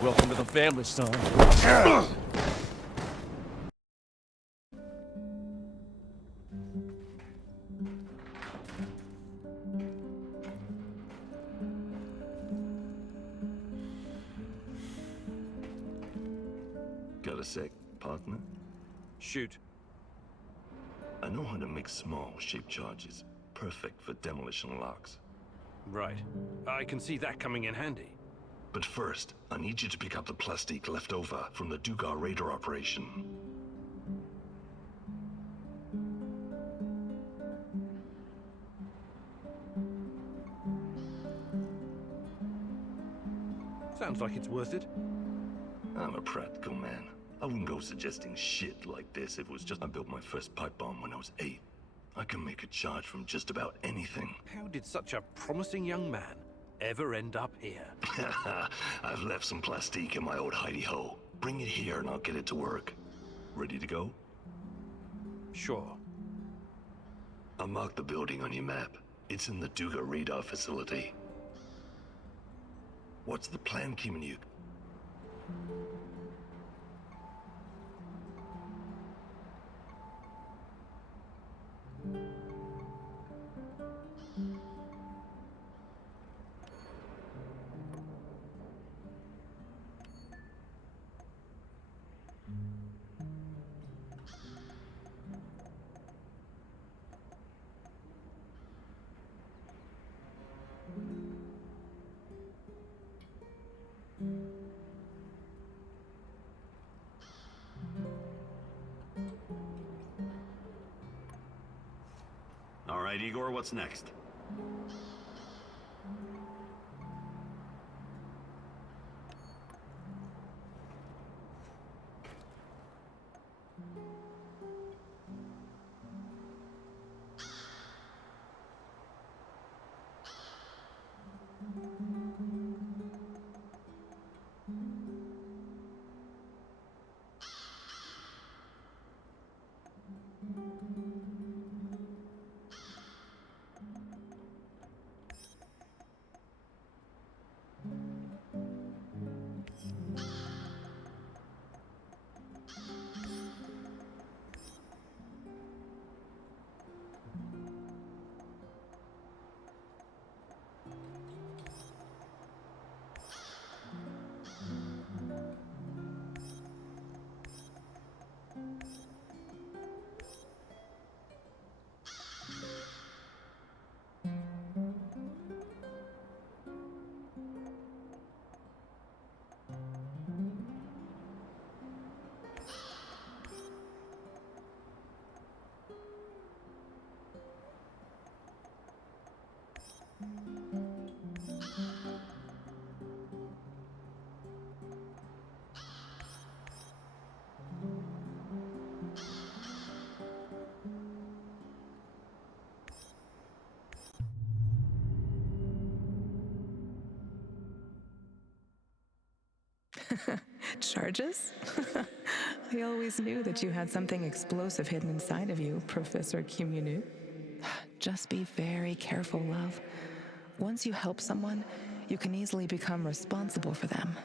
Welcome to the family, son. Got a sec, partner? Shoot. I know how to make small, shaped charges. Perfect for demolition locks. Right. I can see that coming in handy. But first, I need you to pick up the plastique left over from the Dugar radar operation. Sounds like it's worth it. I'm a practical man. I wouldn't go suggesting shit like this if it was just I built my first pipe bomb when I was 8. I can make a charge from just about anything. How did such a promising young man ever end up here? I've left some plastique in my old hidey-hole. Bring it here and I'll get it to work. Ready to go? Sure. I'll mark the building on your map. It's in the Duga radar facility. What's the plan, Kimanuk? All right, Igor, what's next? Charges? I always knew that you had something explosive hidden inside of you, Professor Kimunu. Just be very careful, love. Once you help someone, you can easily become responsible for them.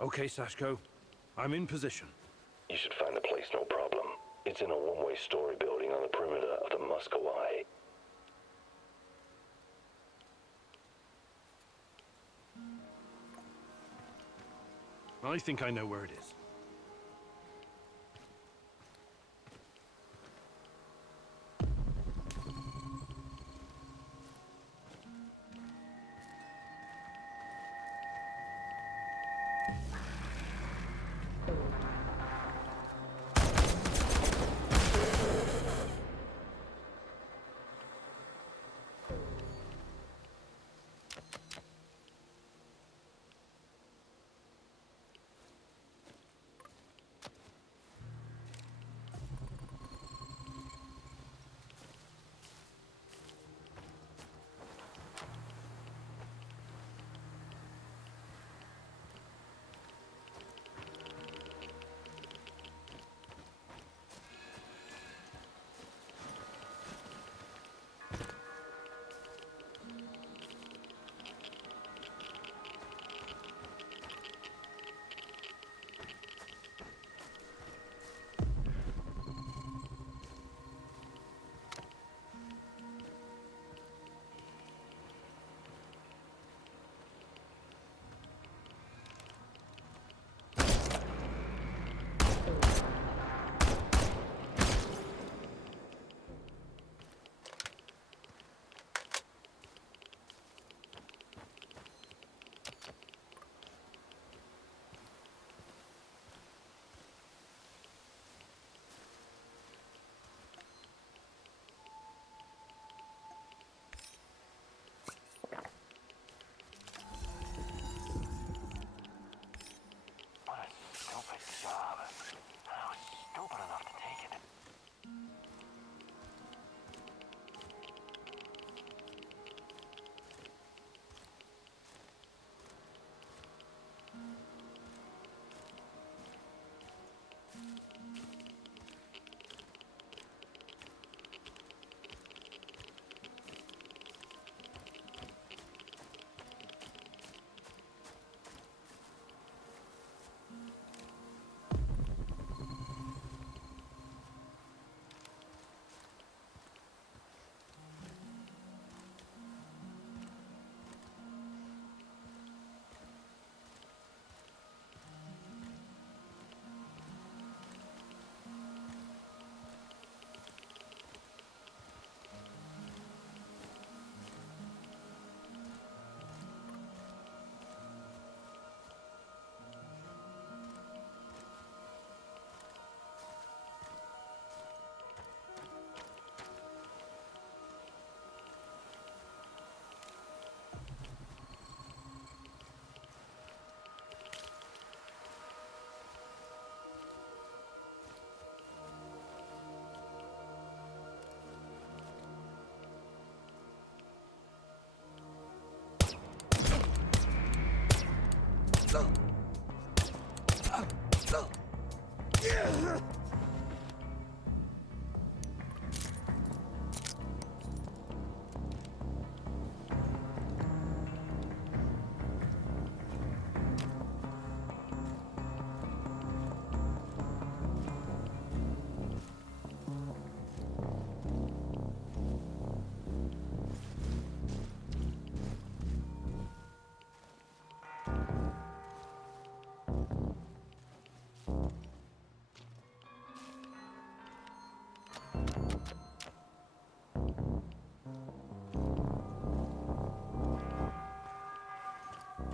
Okay, Sashko. I'm in position. You should find the place, no problem. It's in a one-way story building on the perimeter of the Muscovy. I think I know where it is.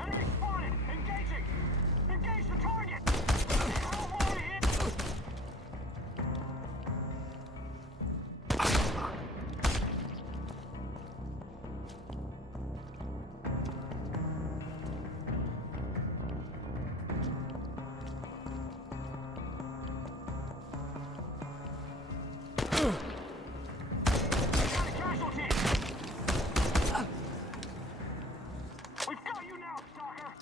Enemy spotted! Engaging! Engage the target! How far ahead? Got a casualty! We've got you now, stalker!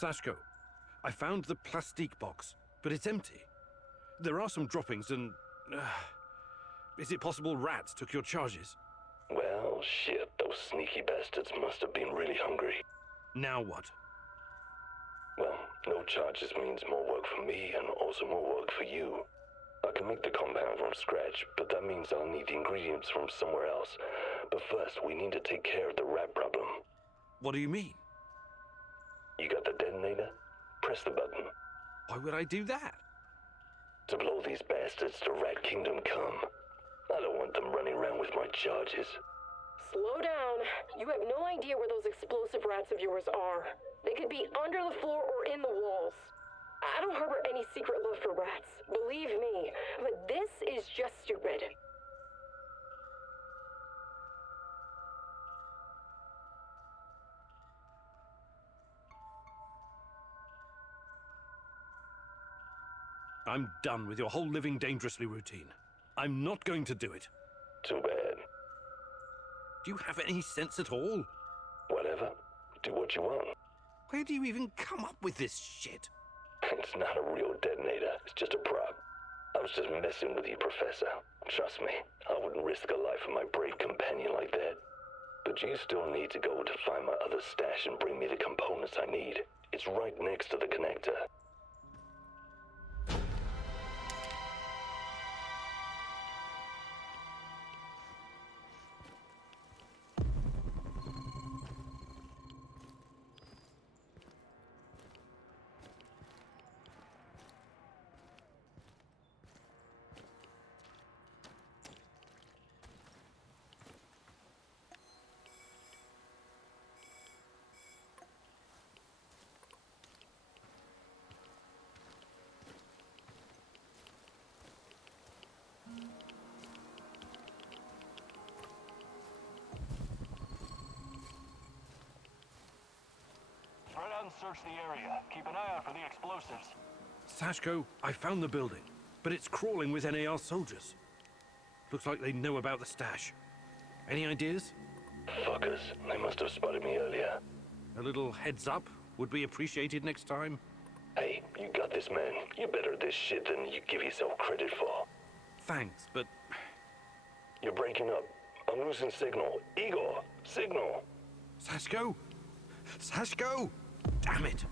Sashko, I found the plastique box, but it's empty. There are some droppings and... is it possible rats took your charges? Well, shit, those sneaky bastards must have been really hungry. Now what? Well, no charges means more work for me and also more work for you. I can make the compound from scratch, but that means I'll need the ingredients from somewhere else. But first, we need to take care of the rat problem. What do you mean? You got the detonator? Press the button. Why would I do that? To blow these bastards to Rat Kingdom come. I don't want them running around with my charges. Slow down. You have no idea where those explosive rats of yours are. They could be under the floor or in the walls. I don't harbor any secret love for rats, believe me, but this is just stupid. I'm done with your whole living dangerously routine. I'm not going to do it. Too bad. Do you have any sense at all? Whatever. Do what you want. Where do you even come up with this shit? It's not a real detonator. It's just a prop. I was just messing with you, Professor. Trust me, I wouldn't risk the life of my brave companion like that. But you still need to go to find my other stash and bring me the components I need. It's right next to the connector. Spread out and search the area. Keep an eye out for the explosives. Sashko, I found the building, but it's crawling with NAR soldiers. Looks like they know about the stash. Any ideas? Fuckers, they must have spotted me earlier. A little heads up would be appreciated next time. Hey, you got this, man. You're better at this shit than you give yourself credit for. Thanks, but You're breaking up. I'm losing signal. Igor, signal. Sashko! Sashko! Damn it!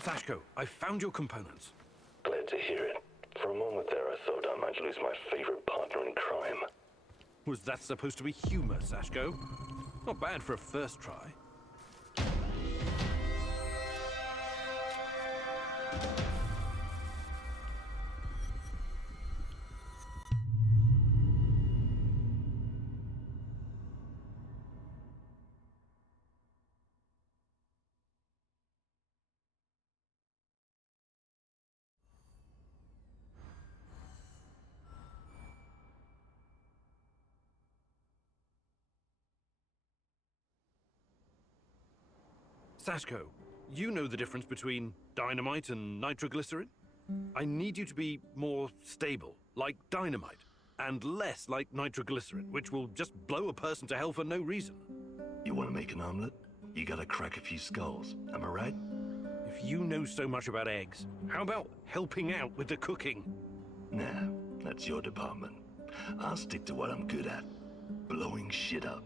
Sashko, I found your components. Glad to hear it. For a moment there, I thought I might lose my favorite partner in crime. Was that supposed to be humor, Sashko? Not bad for a first try. Sashko, you know the difference between dynamite and nitroglycerin? I need you to be more stable, like dynamite, and less like nitroglycerin, which will just blow a person to hell for no reason. You want to make an omelet? You gotta crack a few skulls, am I right? If you know so much about eggs, how about helping out with the cooking? Nah, that's your department. I'll stick to what I'm good at. Blowing shit up.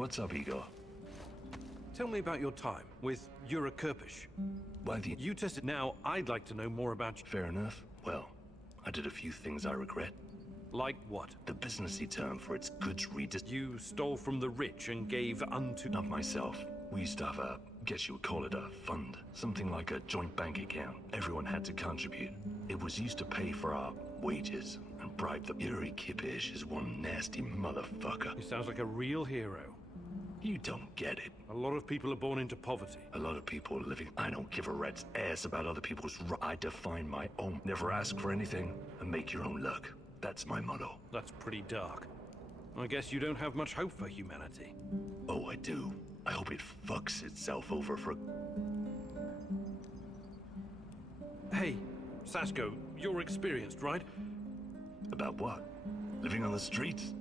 What's up, Igor? Tell me about your time with Yura Kirpish. Why the... You tested. Now, I'd like to know more about you. Fair enough. Well, I did a few things I regret. Like what? The businessy term for its goods You stole from the rich and gave unto... Not myself. We used to have a, guess you would call it a fund. Something like a joint bank account. Everyone had to contribute. It was used to pay for our wages and bribe the... Yuri Kirpish is one nasty motherfucker. He sounds like a real hero. You don't get it. A lot of people are born into poverty. A lot of people are living... I don't give a rat's ass about other people's... I define my own. Never ask for anything and make your own luck. That's my motto. That's pretty dark. I guess you don't have much hope for humanity. Oh, I do. I hope it fucks itself over for... Hey, Sasko, you're experienced, right? About what? Living on the streets?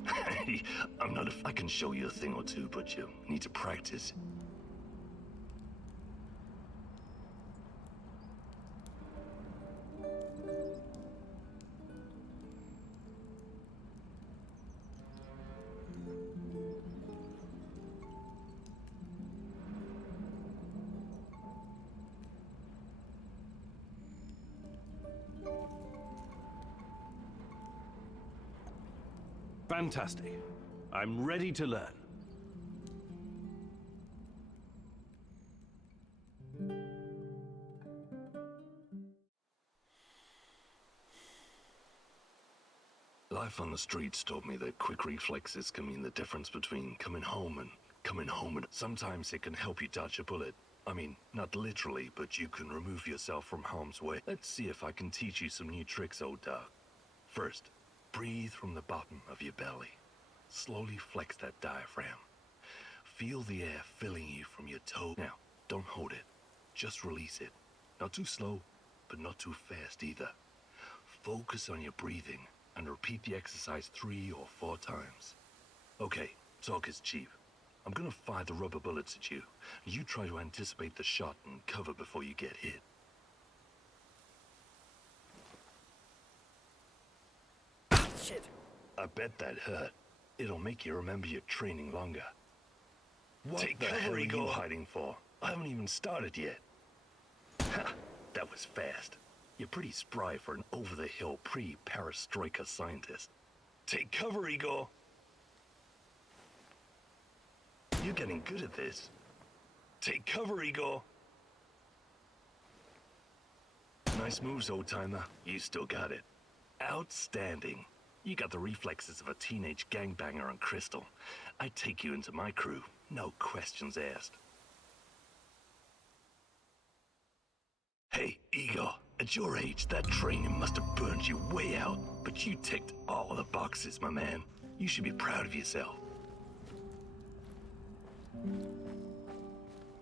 I'm not a... I can show you a thing or two, but you need to practice. Fantastic. I'm ready to learn. Life on the streets taught me that quick reflexes can mean the difference between coming home and coming home. And sometimes it can help you dodge a bullet. I mean, not literally, but you can remove yourself from harm's way. Let's see if I can teach you some new tricks, old dog. First, breathe from the bottom of your belly. Slowly flex that diaphragm. Feel the air filling you from your toe. Now, don't hold it. Just release it. Not too slow, but not too fast either. Focus on your breathing and repeat the exercise 3 or 4 times. Okay, talk is cheap. I'm gonna fire the rubber bullets at you. You try to anticipate the shot and cover before you get hit. Shit. I bet that hurt. It'll make you remember your training longer. What Take the cover, hell are you Igor. hiding for? I haven't even started yet. Ha! That was fast. You're pretty spry for an over-the-hill pre-perestroika scientist. Take cover, Igor! You're getting good at this. Take cover, Igor! Nice moves, old-timer. You still got it. Outstanding. You got the reflexes of a teenage gangbanger on Crystal. I'd take you into my crew. No questions asked. Hey, Igor. At your age, that training must have burned you way out. But you ticked all the boxes, my man. You should be proud of yourself.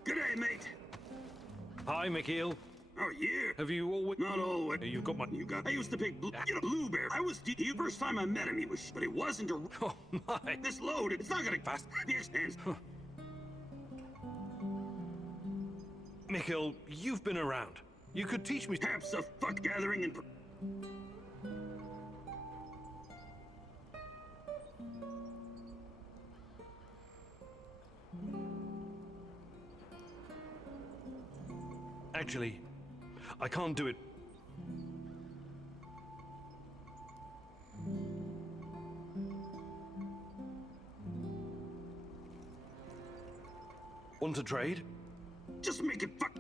G'day, mate. Hi, Mikhail. Oh, yeah. Have you always... Not always. You've got my... You got. I used to pick Blueberry. I was the first time I met him. He was, but it wasn't a. Oh, my. This loaded. It's not gonna Fast. The extends. Mikhail, you've been around. You could teach me... Perhaps a fuck gathering and. Actually, I can't do it. Want to trade? Just make it fuck.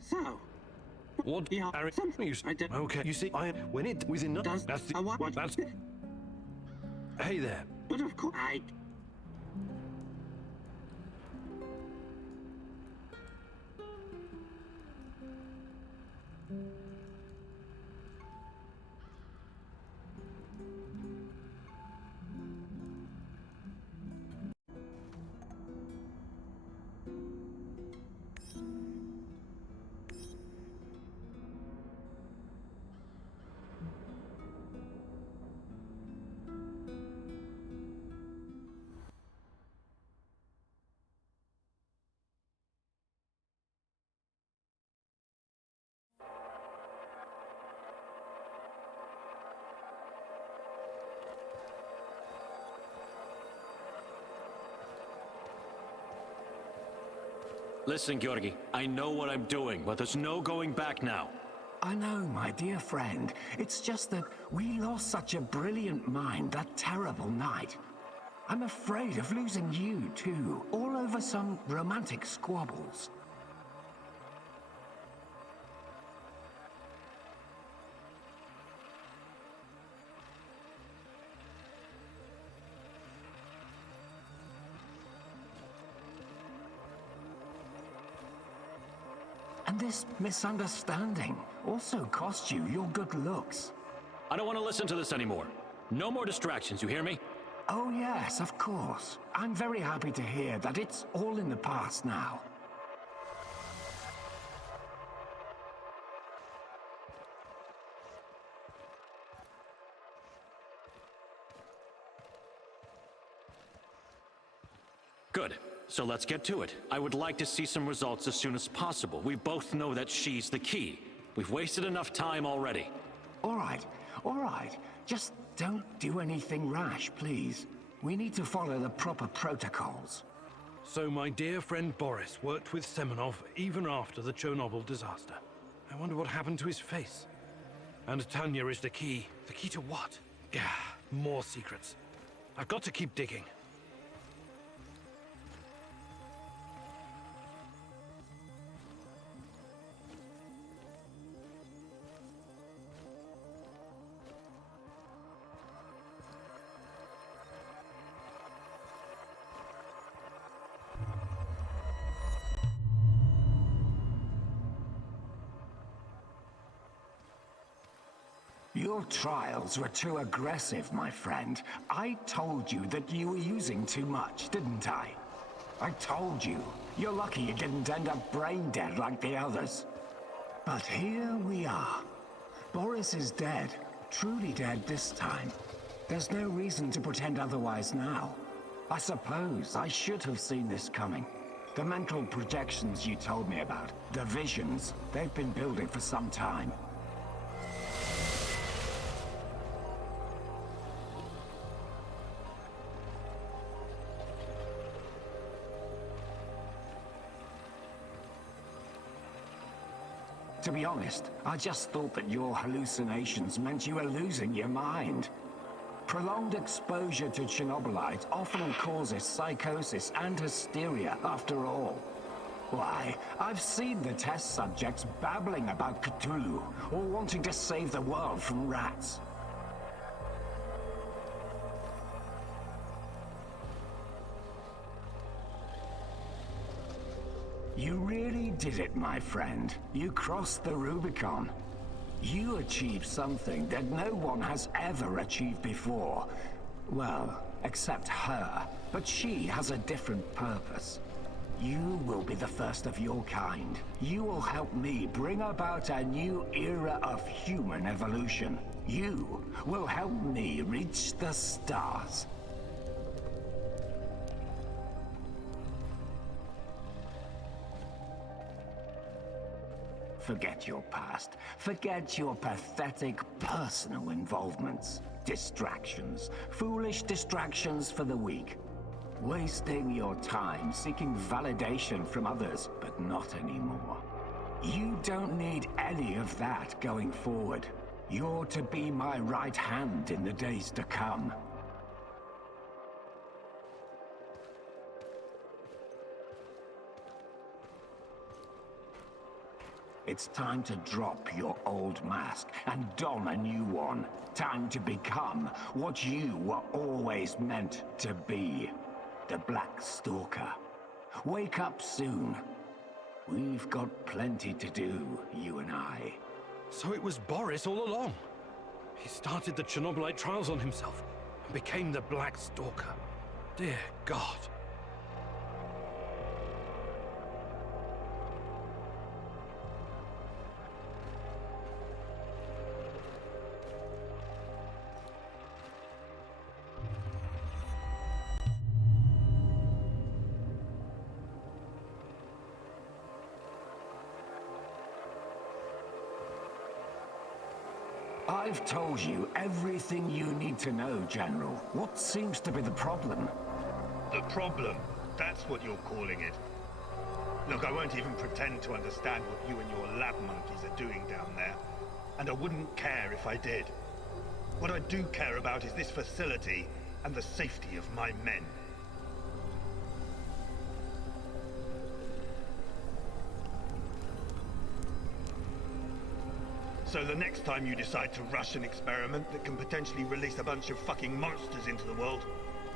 So. What? Yeah, Harry, something you I did. Okay, you see, when it was enough. Does That's the... I what? That's... Hey there. But of course I. Listen, Georgi, I know what I'm doing, but there's no going back now. I know, my dear friend. It's just that we lost such a brilliant mind that terrible night. I'm afraid of losing you, too, all over some romantic squabbles. And this misunderstanding also cost you your good looks. I don't want to listen to this anymore. No more distractions, you hear me? Oh yes, of course. I'm very happy to hear that it's all in the past now. Good. So let's get to it. I would like to see some results as soon as possible. We both know that she's the key. We've wasted enough time already. All right. Just don't do anything rash, please. We need to follow the proper protocols. So my dear friend Boris worked with Semenov even after the Chernobyl disaster. I wonder what happened to his face. And Tanya is the key. The key to what? Yeah, more secrets. I've got to keep digging. Your trials were too aggressive, my friend. I told you that you were using too much, didn't I? I told you. You're lucky you didn't end up brain dead like the others. But here we are. Boris is dead. Truly dead this time. There's no reason to pretend otherwise now. I suppose I should have seen this coming. The mental projections you told me about, the visions, they've been building for some time. To be honest, I just thought that your hallucinations meant you were losing your mind. Prolonged exposure to Chernobylite often causes psychosis and hysteria, after all. Why, I've seen the test subjects babbling about Cthulhu, or wanting to save the world from rats. You really did it, my friend. You crossed the Rubicon. You achieved something that no one has ever achieved before. Well, except her. But she has a different purpose. You will be the first of your kind. You will help me bring about a new era of human evolution. You will help me reach the stars. Forget your past. Forget your pathetic personal involvements. Distractions. Foolish distractions for the weak. Wasting your time seeking validation from others, but not anymore. You don't need any of that going forward. You're to be my right hand in the days to come. It's time to drop your old mask and don a new one. Time to become what you were always meant to be. The Black Stalker. Wake up soon. We've got plenty to do, you and I. So it was Boris all along. He started the Chernobylite trials on himself and became the Black Stalker. Dear God. I've told you everything you need to know, General. What seems to be the problem? The problem? That's what you're calling it. Look, I won't even pretend to understand what you and your lab monkeys are doing down there. And I wouldn't care if I did. What I do care about is this facility and the safety of my men. So the next time you decide to rush an experiment that can potentially release a bunch of fucking monsters into the world,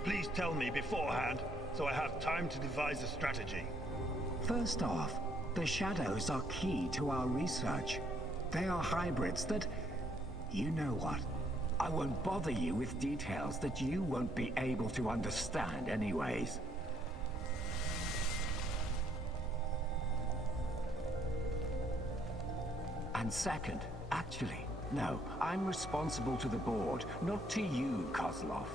please tell me beforehand so I have time to devise a strategy. First off, the shadows are key to our research. They are hybrids that... You know what? I won't bother you with details that you won't be able to understand anyways. And second, actually, no, I'm responsible to the board, not to you, Kozlov.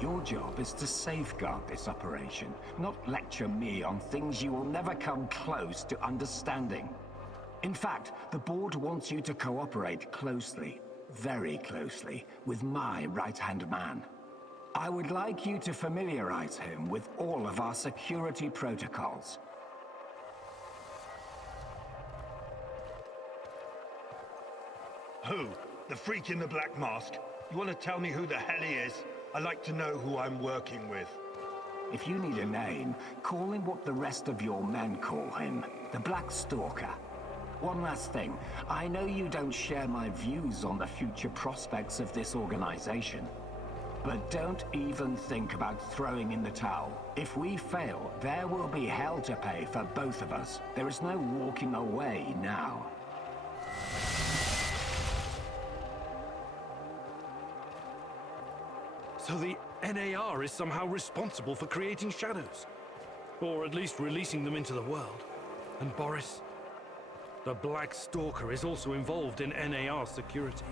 Your job is to safeguard this operation, not lecture me on things you will never come close to understanding. In fact, the board wants you to cooperate closely, very closely, with my right-hand man. I would like you to familiarize him with all of our security protocols. Who? The freak in the black mask? You want to tell me who the hell he is? I like to know who I'm working with. If you need a name, call him what the rest of your men call him, the Black Stalker. One last thing, I know you don't share my views on the future prospects of this organization, but don't even think about throwing in the towel. If we fail, there will be hell to pay for both of us. There is no walking away now. So the NAR is somehow responsible for creating shadows. Or at least releasing them into the world. And Boris, the Black Stalker, is also involved in NAR security.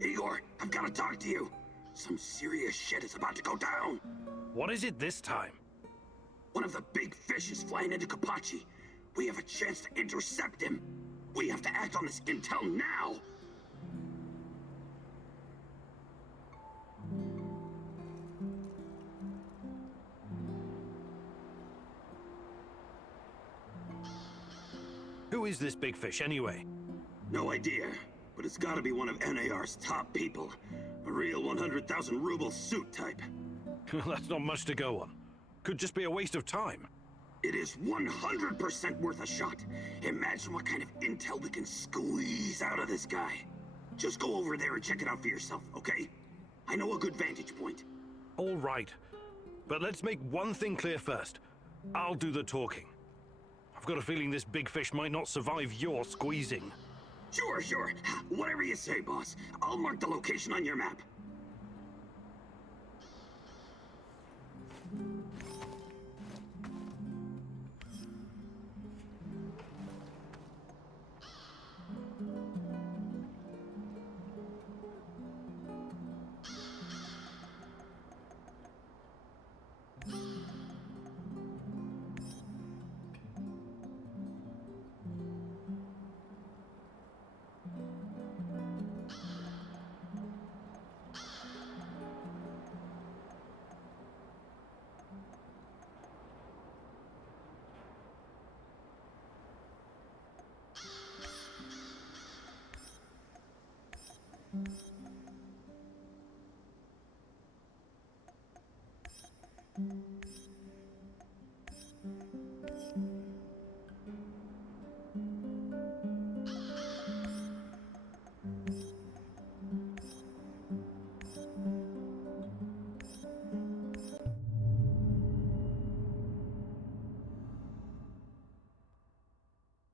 Igor, I've got to talk to you. Some serious shit is about to go down. What is it this time? One of the big fish is flying into Kapachi. We have a chance to intercept him. We have to act on this intel now. Who is this big fish anyway? No idea, but it's gotta be one of NAR's top people. A real 100,000 ruble suit type. That's not much to go on. Could just be a waste of time. It is 100% worth a shot. Imagine what kind of intel we can squeeze out of this guy. Just go over there and check it out for yourself, okay? I know a good vantage point. All right. But let's make one thing clear first. I'll do the talking. I've got a feeling this big fish might not survive your squeezing. Sure. Whatever you say, boss. I'll mark the location on your map.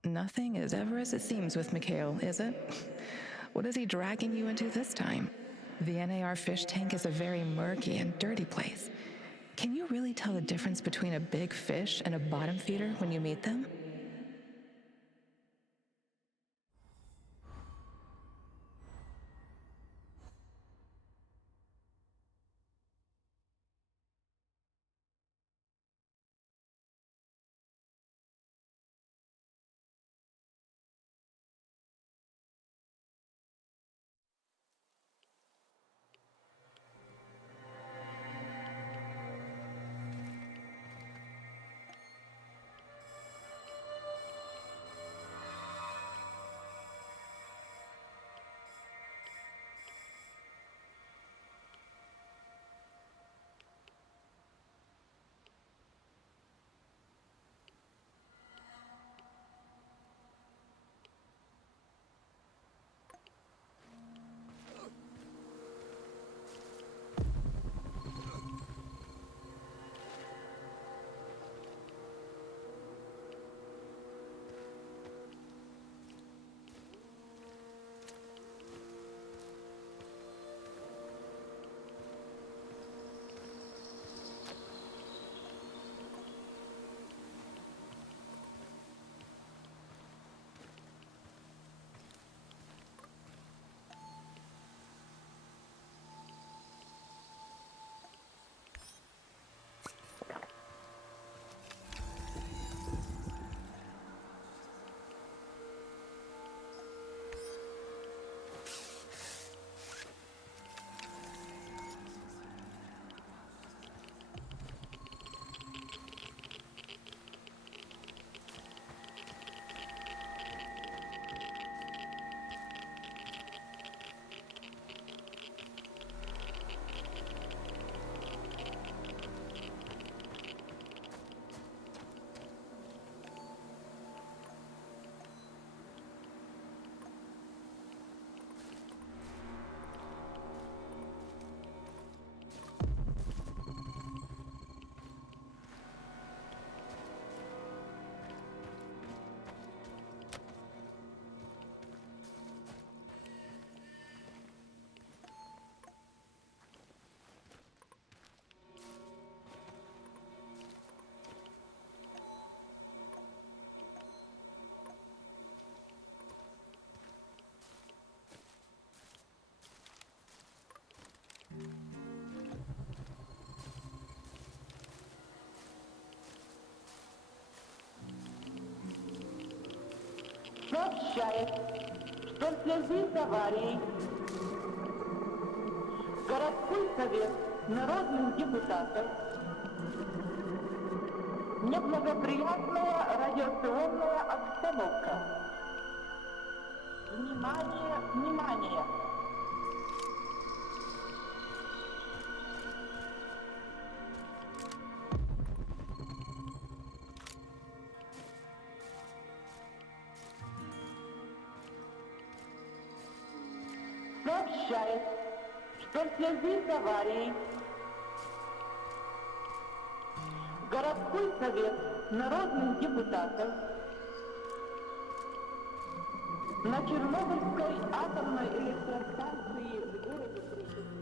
Nothing is ever as it seems with Mikhail, is it? What is he dragging you into this time? The NAR fish tank is a very murky and dirty place. Can you really tell the difference between a big fish and a bottom feeder when you meet them? Сообщает, что в связи с аварией городской совет народных депутатов неблагоприятная радиационная обстановка. Внимание, внимание! Сообщает, что в связи с аварией городской совет народных депутатов на Чернобыльской атомной электростанции в городе Припять.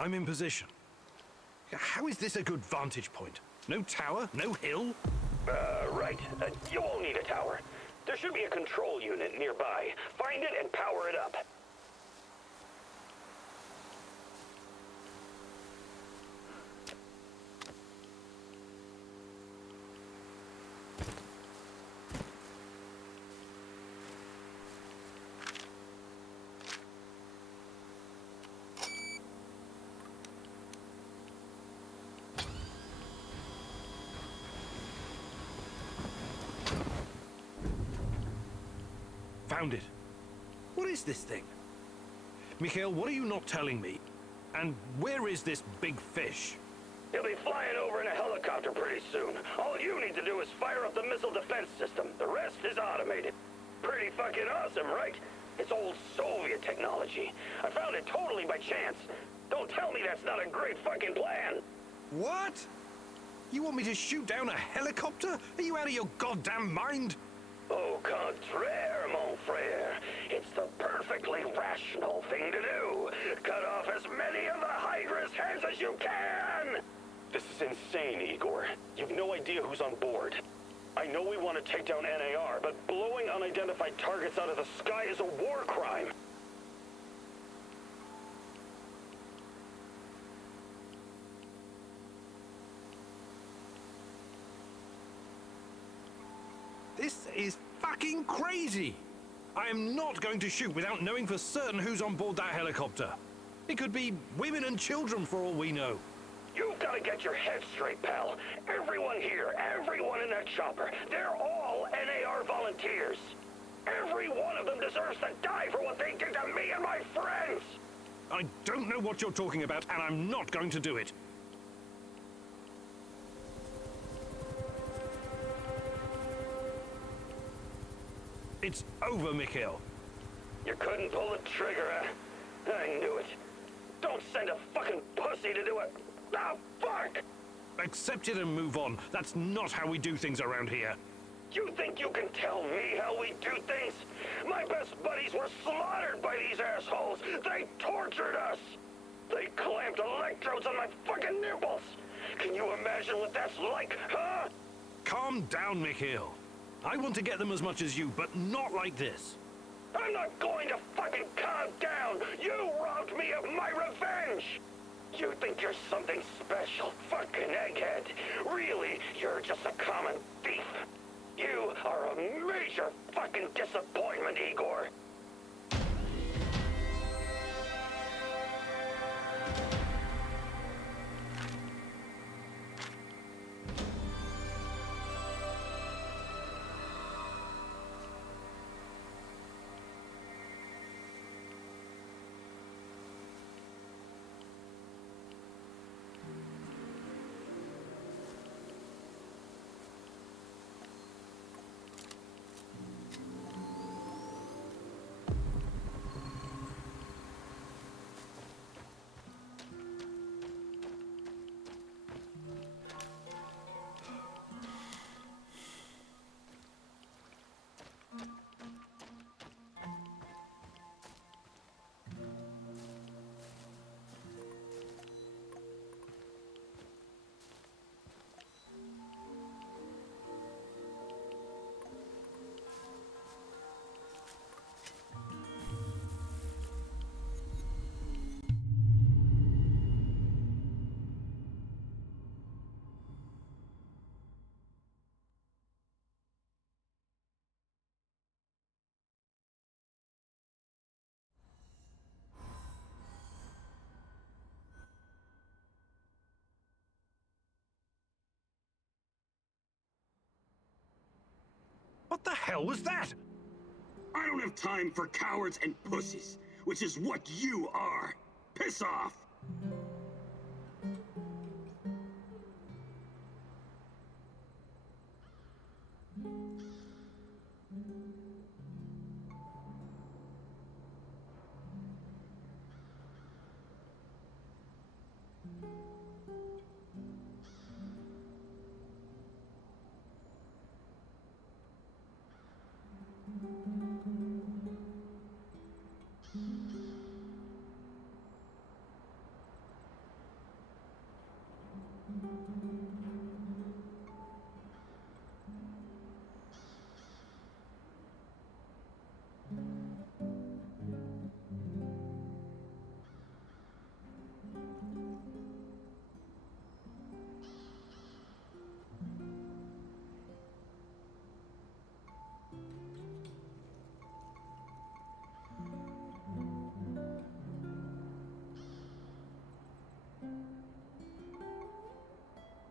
I'm in position. How is this a good vantage point? No tower, no hill? Right. You won't need a tower. There should be a control unit nearby. Find it and power it up. Found it. What is this thing? Mikhail, what are you not telling me? And where is this big fish? He'll be flying over in a helicopter pretty soon. All you need to do is fire up the missile defense system. The rest is automated. Pretty fucking awesome, right? It's old Soviet technology. I found it totally by chance. Don't tell me that's not a great fucking plan. What? You want me to shoot down a helicopter? Are you out of your goddamn mind? Au contraire, mon frère. It's the perfectly rational thing to do. Cut off as many of the Hydra's heads as you can! This is insane, Igor. You've no idea who's on board. I know we want to take down NAR, but blowing unidentified targets out of the sky is a war crime. This is fucking crazy! I am not going to shoot without knowing for certain who's on board that helicopter. It could be women and children for all we know. You've got to get your head straight, pal. Everyone here, everyone in that chopper, they're all NAR volunteers. Every one of them deserves to die for what they did to me and my friends! I don't know what you're talking about, and I'm not going to do it. It's over, Mikhail. You couldn't pull the trigger, huh? I knew it. Don't send a fucking pussy to do it. Ah, fuck! Accept it and move on. That's not how we do things around here. You think you can tell me how we do things? My best buddies were slaughtered by these assholes. They tortured us. They clamped electrodes on my fucking nipples. Can you imagine what that's like, huh? Calm down, Mikhail. I want to get them as much as you, but not like this. I'm not going to fucking calm down. You robbed me of my revenge. You think you're something special, fucking egghead. Really, you're just a common thief. You are a major fucking disappointment, Igor. What the hell was that? I don't have time for cowards and pussies, which is what you are. Piss off!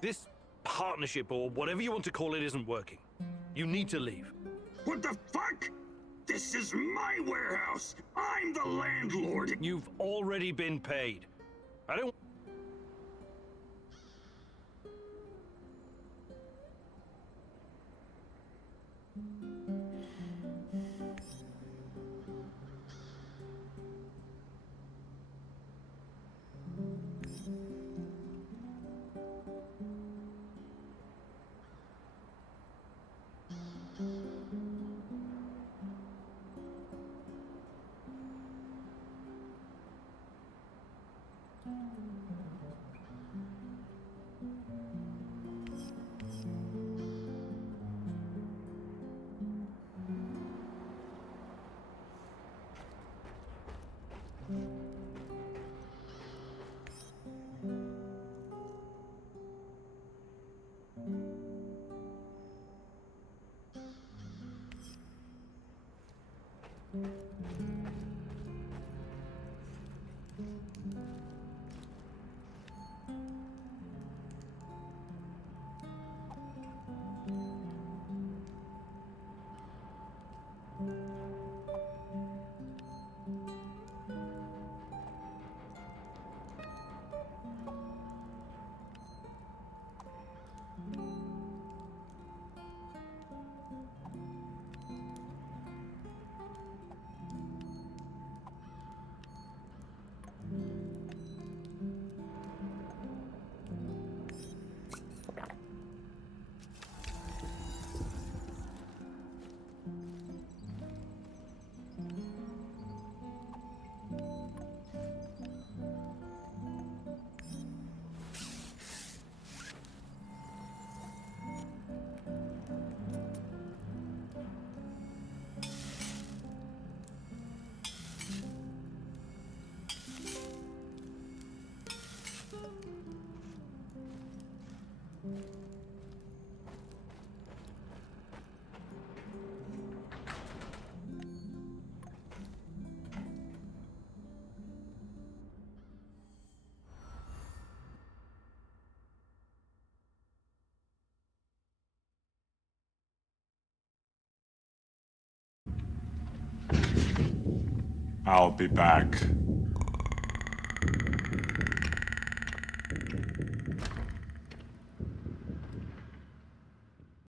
This partnership, or whatever you want to call it, isn't working. You need to leave. What the fuck? This is my warehouse. I'm the landlord. You've already been paid. I don't... I'll be back.